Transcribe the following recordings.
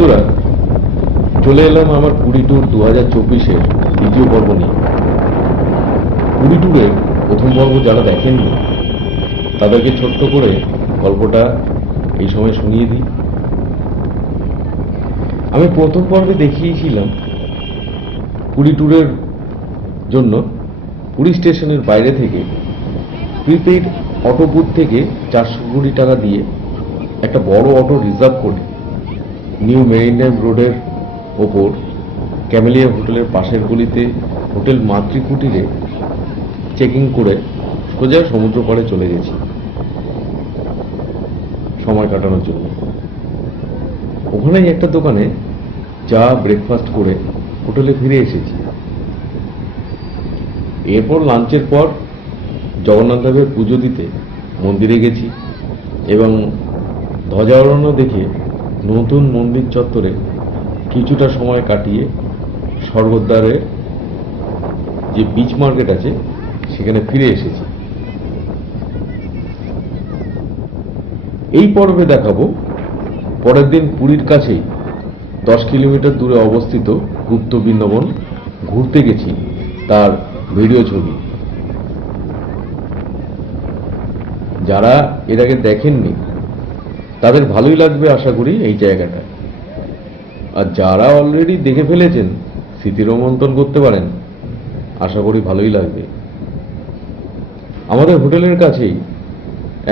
বন্ধুরা, চলে এলাম আমার পুরী ট্যুর 2024-এর দ্বিতীয় পর্ব নিয়ে। পুরী ট্যুরের প্রথম পর্ব যারা দেখেননি তাদেরকে ছোট্ট করে গল্পটা এই সময় শুনিয়ে দিই। আমি প্রথম পর্বে দেখিয়েছিলাম পুরী ট্যুরের জন্য পুরী স্টেশনের বাইরে থেকে প্রিপেইড অটো বুথ থেকে 420 টাকা দিয়ে একটা বড় অটো রিজার্ভ করে নিউ মেরিন ড্রাইভ রোডের ওপর ক্যামেলিয়া হোটেলের পাশের গলিতে হোটেল মাতৃকুটিরে চেকিং করে সোজা সমুদ্র পাড়ে চলে গেছি সময় কাটানোর জন্য। ওখানেই একটা দোকানে চা ব্রেকফাস্ট করে হোটেলে ফিরে এসেছি। এরপর লাঞ্চের পর জগন্নাথ দেবের পুজো দিতে মন্দিরে গেছি এবং ধ্বজারোহণ দেখে নতুন মন্দির চত্বরে কিছুটা সময় কাটিয়ে স্বর্গদ্বারে যে বিচ মার্কেট আছে সেখানে ফিরে এসেছি। এই পর্বে দেখাবো পরের দিন পুরীর কাছেই 10 কিলোমিটার দূরে অবস্থিত গুপ্ত বৃন্দাবন ঘুরতে গেছি, তার ভিডিও ছবি। যারা এর আগে দেখেননি তাদের ভালোই লাগবে আশা করি এই জায়গাটা, আর যারা অলরেডি দেখে ফেলেছেন স্মৃতি রোমন্থন করতে পারেন, আশা করি ভালোই লাগবে। আমাদের হোটেলের কাছেই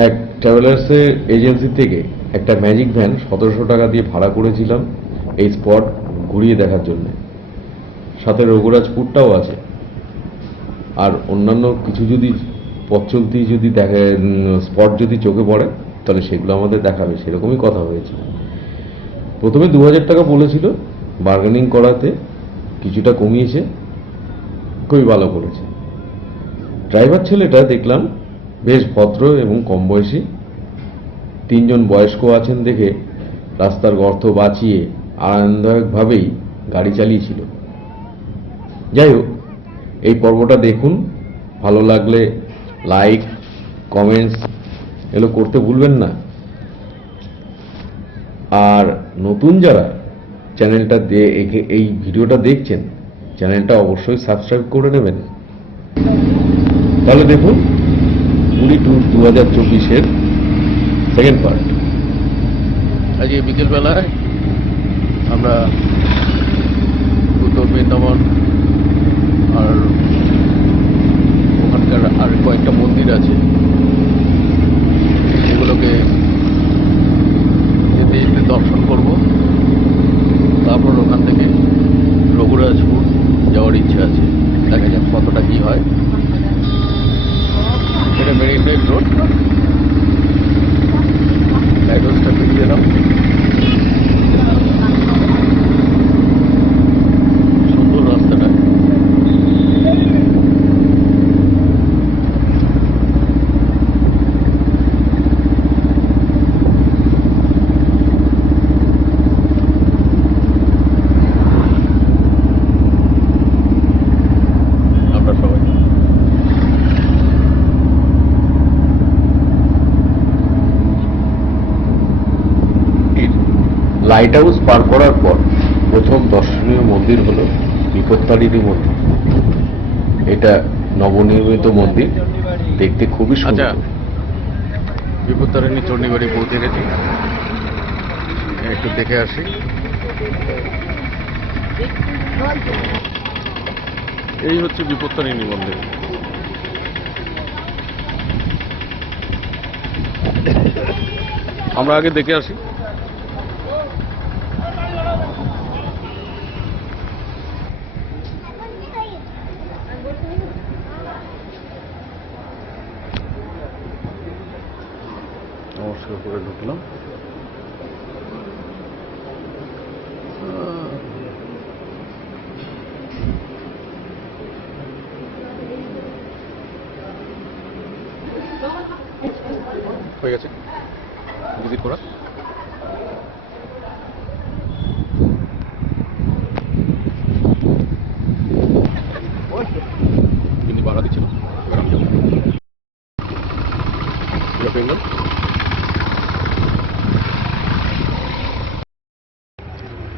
এক ট্রাভেলার্সের এজেন্সি থেকে একটা ম্যাজিক ভ্যান 1700 টাকা দিয়ে ভাড়া করেছিলাম এই স্পট ঘুরিয়ে দেখার জন্য। সাথে রঘুরাজপুরটাও আছে, আর অন্যান্য কিছু যদি পথ চলতি যদি দেখে স্পট যদি চোখে পড়ে তাহলে সেগুলো আমাদের দেখাবে, সেরকমই কথা হয়েছে। প্রথমে 2000 টাকা বলেছিল, বার্গেনিং করাতে কিছুটা কমিয়েছে, খুবই ভালো করেছে। ড্রাইভার ছেলেটা দেখলাম বেশ ভদ্র এবং কম বয়সী। 3 জন বয়স্ক আছেন দেখে রাস্তার গর্ত বাঁচিয়ে আরামদায়কভাবেই গাড়ি চালিয়েছিল। যাই হোক, এই পর্বটা দেখুন, ভালো লাগলে লাইক কমেন্টস এগুলো করতে ভুলবেন না। আর নতুন যারা চ্যানেলটা এই ভিডিওটা দেখছেন, চ্যানেলটা অবশ্যই সাবস্ক্রাইব করে নেবেন। তাহলে দেখুন পুরী ট্যুর 2024-এর সেকেন্ড পার্ট। আজকে বিকেলবেলায় আমরা উত্তর বৃন্দাবন আর ওখানকার আর কয়েকটা মন্দির আছে সেগুলোকে যেতে যেতে দর্শন করব। তারপর ওখান থেকে রঘুরাজপুর যাওয়ার ইচ্ছা আছে, দেখা যাক কতটা কি হয়। এটা মেরিন ড্রাইভ রোড, লাইটহাউসটা পেরিয়ে এলাম। সুন্দর রাস্তাটা। আমরা সবাই লাইট হাউস পার করার পর প্রথম দর্শনীয় মন্দির হলো বিপত্তারিণী মন্দির। এটা নবনির্মিত মন্দির, দেখতে খুবই সুন্দর। বিপত্তারিণী চণ্ডীবাড়ি পৌঁছে গেছি, একটু দেখে আসি। এই হচ্ছে বিপত্তারিণী মন্দির। আমরা আগে দেখে আসি। নমস্কার করে ঢুকলাম। হয়ে গেছে ভিজিট করা। কিন্তু ভাড়া দিচ্ছে না।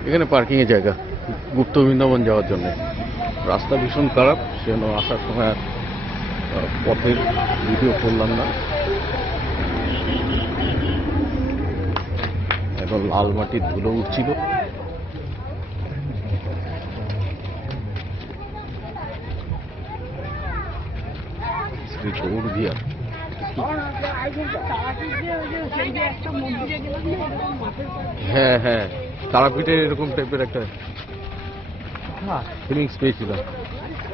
এখানে পার্কিংয়ের জায়গা গুপ্ত বৃন্দাবন যাওয়ার জন্য। রাস্তা ভীষণ খারাপ, সেজন্য আসার সময় আর পথের ভিডিও করলাম না। এখন লাল মাটির ধুলো উঠছিল। শ্রী গৌর বিহার। হ্যাঁ হ্যাঁ, তারাপীঠে এরকম টাইপের একটা ফিলিংস পেয়েছিলাম।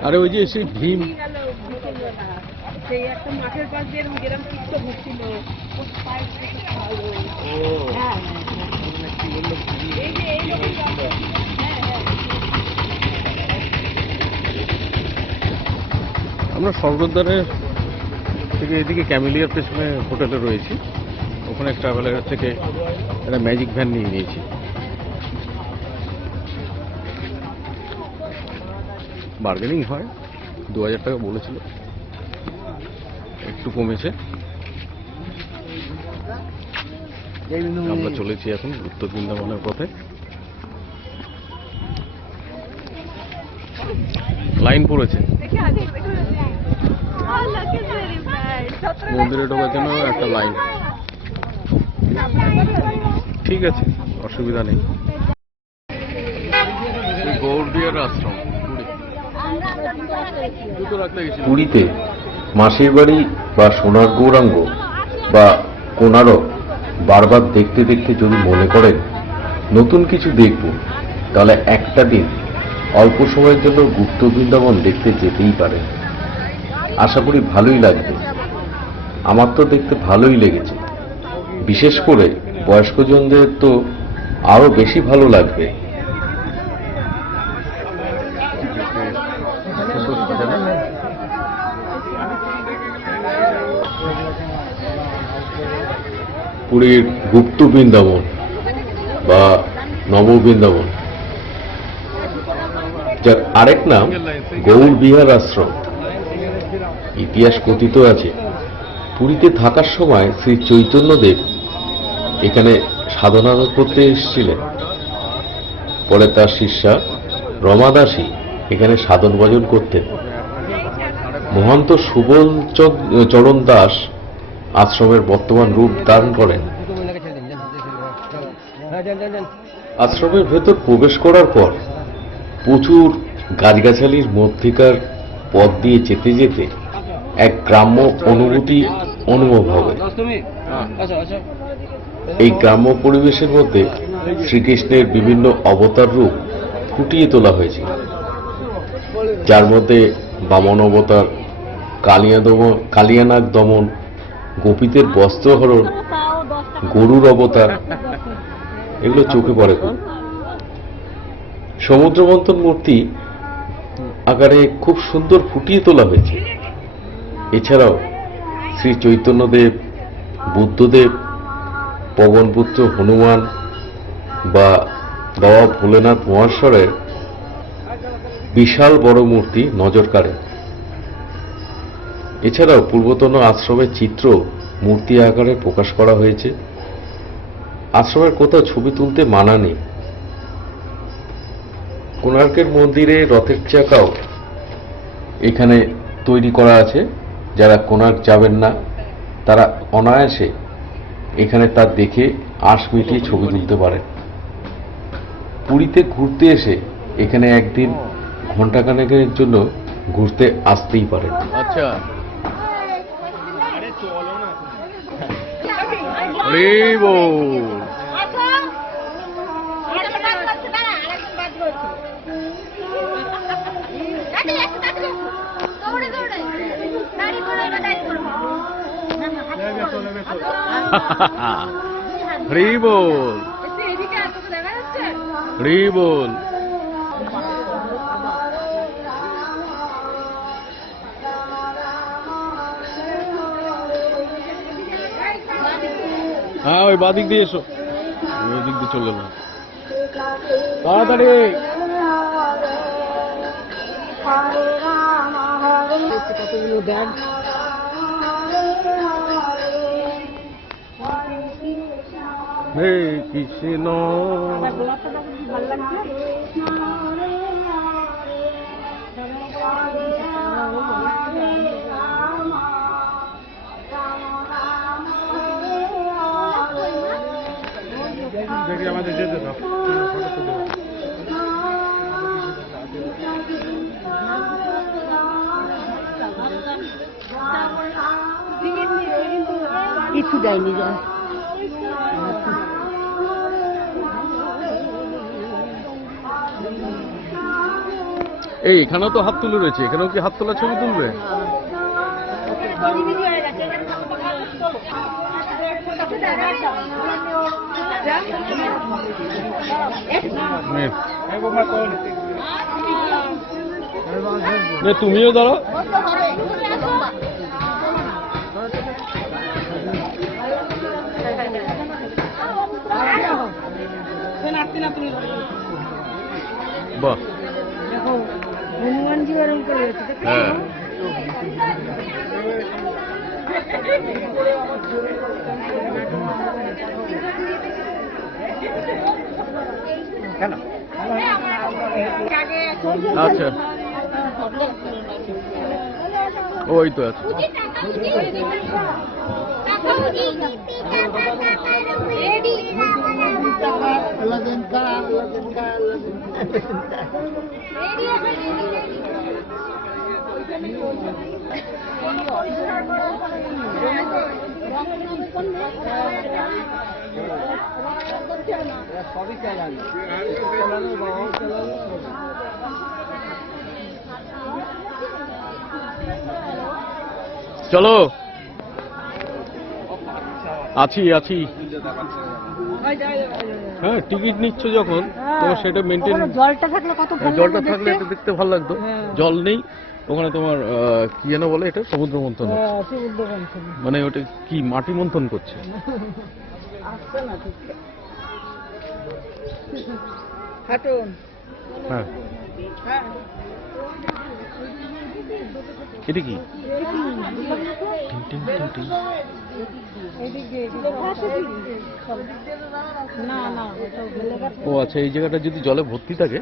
আরে ওই যে সেই ভীম, সেই একটা মাঠের পাশ দিয়ে এরকম গেরাম টিকতে ঘুরছিল। হ্যাঁ এই যে এইরকম আমরা স্বর্গদ্বারের থেকে এদিকে ক্যামেলিয়ার পেছনে হোটেলে রয়েছি। ওখানে ট্রাভেলারের থেকে একটা ম্যাজিক ভ্যান নিয়ে নিয়েছি। বার্গেনিং হয়, 2000 টাকা বলেছিল, একটু কমেছে। আমরা চলেছি এখন উত্তর বৃন্দাবনের পথে। লাইন পড়েছে মন্দিরে ঢোকার জন্য একটা লাইন। ঠিক আছে, অসুবিধা নেই। গৌড়বিহার আশ্রম দুটো রাখতে গেছি। পুরীতে মাসির বাড়ি বা সোনার গৌরাঙ্গ বা কোনারক বারবার দেখতে দেখতে যদি মনে করেন নতুন কিছু দেখব, তাহলে একটা দিন অল্প সময়ের জন্য গুপ্ত বৃন্দাবন দেখতে যেতেই পারেন। আশা করি ভালোই লাগবে। আমার তো দেখতে ভালোই লেগেছে। বিশেষ করে বয়স্কজনদের তো আরো বেশি ভালো লাগবে। পুরীর গুপ্ত বৃন্দাবন বা নববৃন্দাবন, যার আরেক নাম গৌর বিহার আশ্রম। ইতিহাস কথিত আছে, পুরীতে থাকার সময় শ্রী চৈতন্যদেব এখানে সাধনা করতে এসেছিলেন। পরে তার শিষ্যা রমাদাসী এখানে সাধন ভজন করতেন। মহন্ত সুবল চরণ দাস আশ্রমের বর্তমান রূপ ধারণ করেন। আশ্রমের ভেতর প্রবেশ করার পর প্রচুর গাছগাছালির মধ্যেকার পথ দিয়ে যেতে যেতে এক গ্রাম্য অনুভূতি অনুভব হবে। এই গ্রাম্য পরিবেশের মধ্যে শ্রীকৃষ্ণের বিভিন্ন অবতার রূপ ফুটিয়ে তোলা হয়েছে, যার মধ্যে বামন অবতার, কালিয়ানাগ দমন, গোপীদের বস্ত্রহরণ, গরুর অবতার, এগুলো চোখে পড়ে খুব। সমুদ্র মন্থন মূর্তি আকারে খুব সুন্দর ফুটিয়ে তোলা হয়েছে। এছাড়াও শ্রী চৈতন্যদেব, বুদ্ধদেব, পবনপুত্র হনুমান বা বাবা ভোলেনাথ মহেশ্বরের বিশাল বড় মূর্তি নজর কাড়ে। এছাড়াও পূর্বতন আশ্রমের চিত্র মূর্তি আকারে প্রকাশ করা হয়েছে। আশ্রমের কোথাও ছবি তুলতে মানা নেই। কোণার্কের মন্দিরে রথের চাকাও এখানে তৈরি করা আছে। যারা কোণার্ক যাবেন না তারা অনায়াসে এখানে তা দেখে আশ মিটিয়ে ছবি তুলতে পারেন। পুরীতে ঘুরতে এসে এখানে একদিন ঘন্টাখানেকের জন্য ঘুরতে আসতেই পারেন। আচ্ছা, হরি বল। হরি বল, হরি বল। হ্যাঁ, ওই বাদিক দিয়ে এসো, ওই দিক দিয়ে চলে যাবো তাড়াতাড়ি। কতগুলো ব্যাগ। হে কৃষ্ণ। আমার গোলাপটা কি ভালো লাগছে? আমাদের যেতে দাও। কিছু দেয়নি যা। এই এখানেও তো হাত তুলে রয়েছে, এখানেও কি হাত তোলা ছবি তুলবে? তুমিও দাঁড়াও। বাহ, দেখো হনুমানজি এরকম করে রয়েছে। হ্যাঁ আচ্ছা, ওই তো আছে। চলো, আছি আছি। হ্যাঁ, টিকিট নিচ্ছ যখন তো সেটা মেনটেন। জলটা থাকলে কত ভালো জলটা লাগবে থাকলে দেখতে। এটা দেখতে ভালো লাগতো। হ্যাঁ। জল নেই ওখানে, তোমার কি যেন বলে এটা, সমুদ্র মন্থন হচ্ছে। হ্যাঁ, সমুদ্র মন্থন। মানে ওটা কি মাটি মন্থন করছে? আসছে না ঠিক। হাঁটুন। হ্যাঁ, হ্যাঁ। এটা কি? না না, ও আচ্ছা, এই জায়গাটা যদি জলে ভর্তি থাকে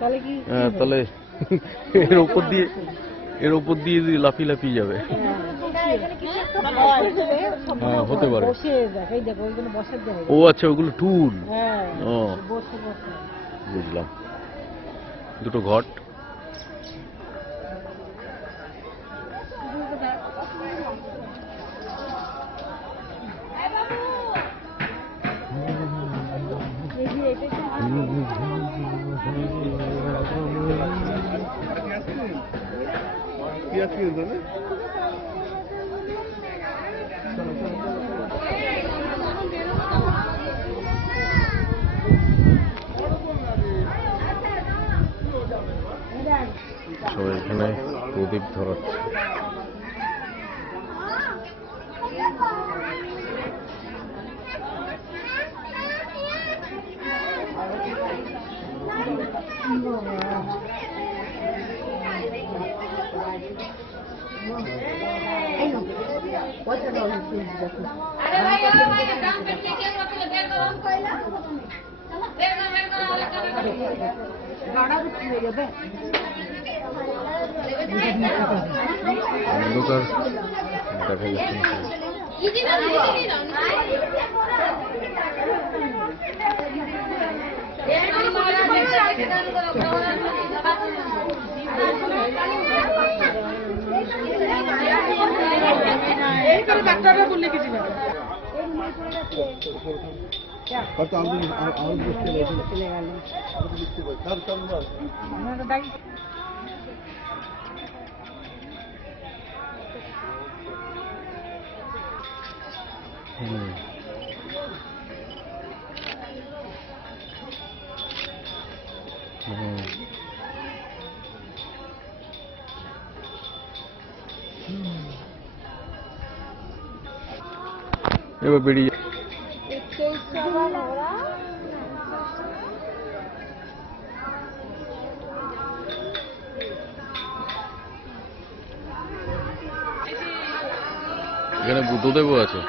তাহলে কি তাহলে এর উপর দিয়ে লাফিয়ে লাফিয়ে যাবে। হ্যাঁ, হতে পারে। বসে দেখ, এই দেখো ওইখানে বসার জায়গা। ও আচ্ছা, ওগুলো টুল। হ্যাঁ, ও বসে বসে। বুঝলাম। দুটো ঘট। সবাই এখানে প্রদীপ ধরাচ্ছে। অন্ধকার দেখা যাচ্ছে না। এবার বেরিয়ে এখানে বুদ্ধদেবও আছে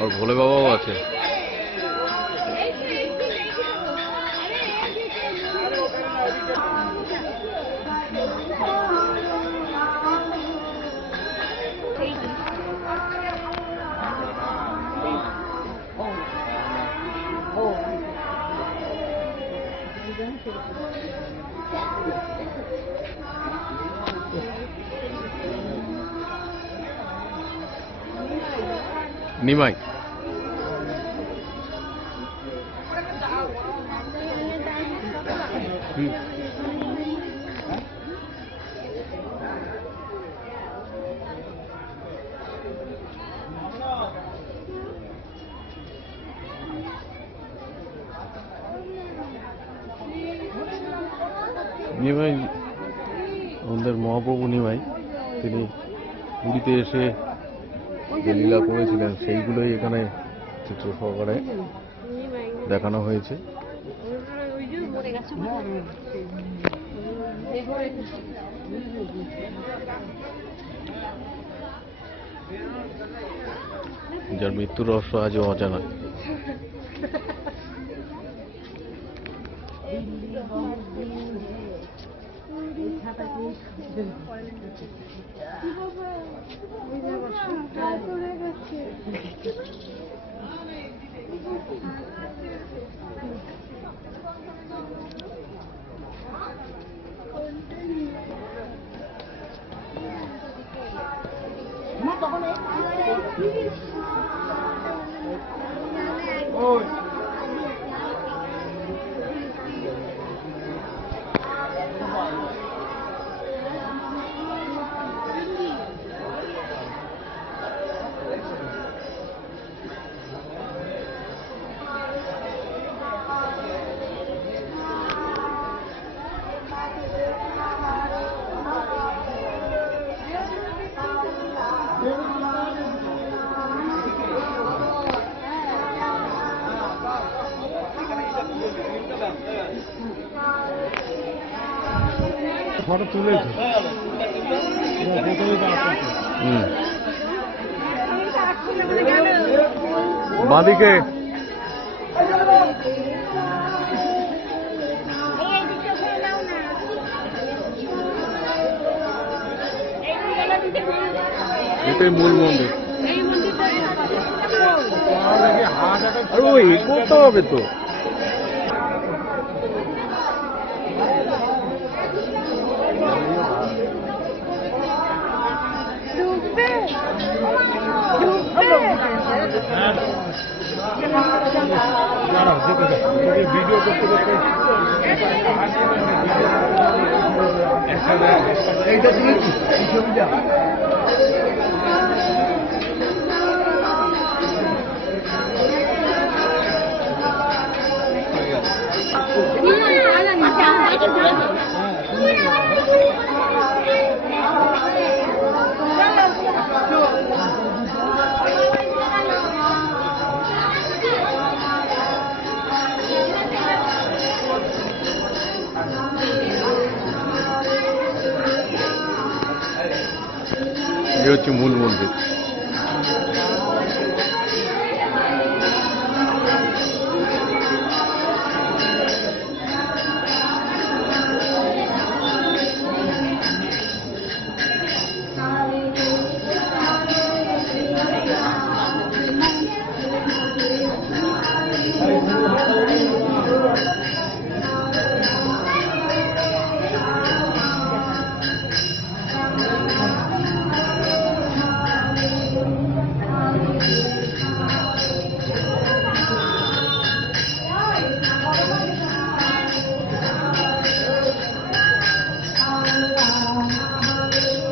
আর ভোলে বাবাও আছে। নিমাই নিমাই আমাদের মহাপ্রভু নিমাই তিনি পুরীতে এসে যে লীলা করেছিলেন সেইগুলোই এখানে চিত্র সহকারে দেখানো হয়েছে। যার মৃত্যুর রহস্য আজও অজানা। ফটো তুলেছে বাঁদিকে এটাই মূল মন্দির। আরে ওই করতে হবে তো। ভিডিও করতে করতে এইটা শুনেছি এই ছবিটা এই হচ্ছে মূল মন্দির।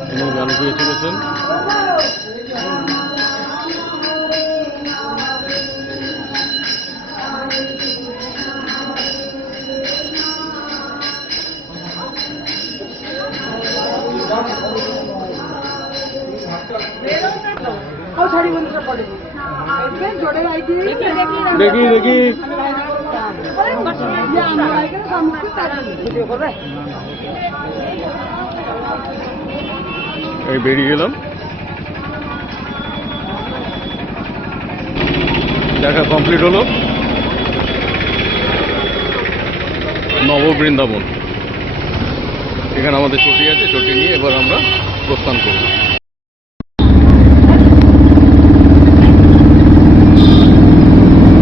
তিনি গান গেয়ে চলেছেন। দেখি দেখি এই বেরিয়ে গেলাম। দেখা কমপ্লিট হলো নববৃন্দাবন। এখানে আমাদের ছুটি আছে, ছুটি নিয়ে এবার আমরা প্রস্থান করব।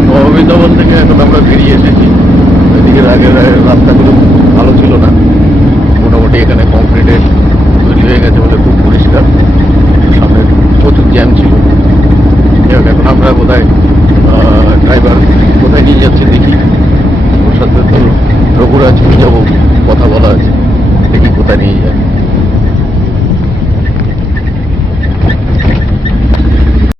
নববৃন্দাবন থেকে এখন আমরা বেরিয়ে এসেছি। এদিকে আগের রাস্তাগুলো রঘুরাজ পূজাবাবু কথা বলা আছে, দেখি কোথায় নিয়ে যায়।